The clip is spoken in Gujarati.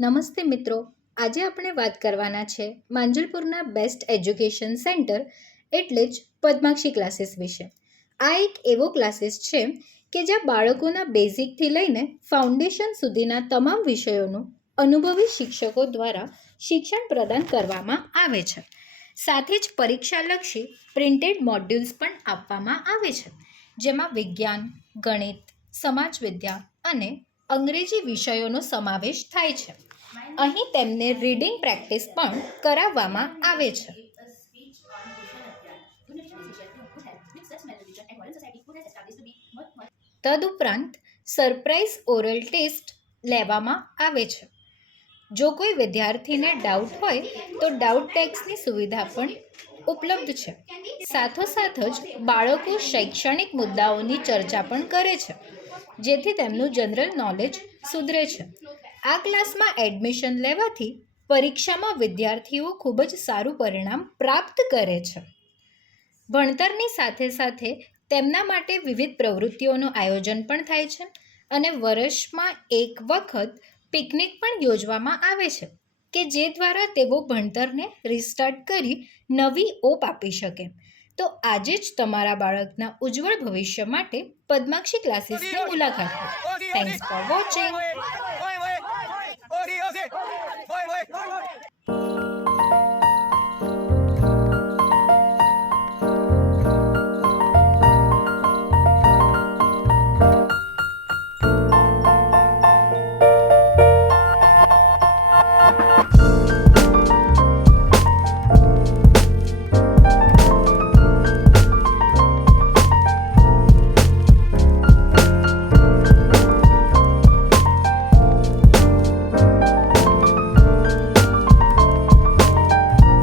નમસ્તે મિત્રો, આજે આપણે વાત કરવાના છે માંજલપુરના બેસ્ટ એજ્યુકેશન સેન્ટર એટલે જ પદ્માક્ષી ક્લાસીસ વિશે. આ એક એવો ક્લાસીસ છે કે જ્યાં બાળકોના બેઝિકથી લઈને ફાઉન્ડેશન સુધીના તમામ વિષયોનું અનુભવી શિક્ષકો દ્વારા શિક્ષણ પ્રદાન કરવામાં આવે છે. સાથે જ પરીક્ષાલક્ષી પ્રિન્ટેડ મોડ્યુલ્સ પણ આપવામાં આવે છે, જેમાં વિજ્ઞાન, ગણિત, સમાજવિદ્યા અને અંગ્રેજી વિષયોનો સમાવેશ થાય છે. અહીં તેમને રીડિંગ પ્રેક્ટિસ પણ કરાવવામાં આવે છે. તદુપરાંત સરપ્રાઇઝ ઓરલ ટેસ્ટ લેવામાં આવે છે. જો કોઈ વિદ્યાર્થીને ડાઉટ હોય તો ડાઉટ ટેક્સની સુવિધા પણ ઉપલબ્ધ છે. સાથોસાથ જ બાળકો શૈક્ષણિક મુદ્દાઓની ચર્ચા પણ કરે છે, જેથી તેમનું જનરલ નોલેજ સુધરે છે. આ ક્લાસમાં એડમિશન લેવાથી પરીક્ષામાં વિદ્યાર્થીઓ ખૂબ જ સારું પરિણામ પ્રાપ્ત કરે છે. ભણતરની સાથે સાથે તેમના માટે વિવિધ પ્રવૃત્તિઓનું આયોજન પણ થાય છે અને વર્ષમાં એક વખત પિકનિક પણ યોજવામાં આવે છે કે જે દ્વારા તેઓ ભણતરને રિસ્ટાર્ટ કરી નવી ઓપ આપી શકે. તો આજે જ તમારા બાળકના ઉજ્જવળ ભવિષ્ય માટે પદ્માક્ષી ક્લાસીસની મુલાકાત લો. Thanks for watching.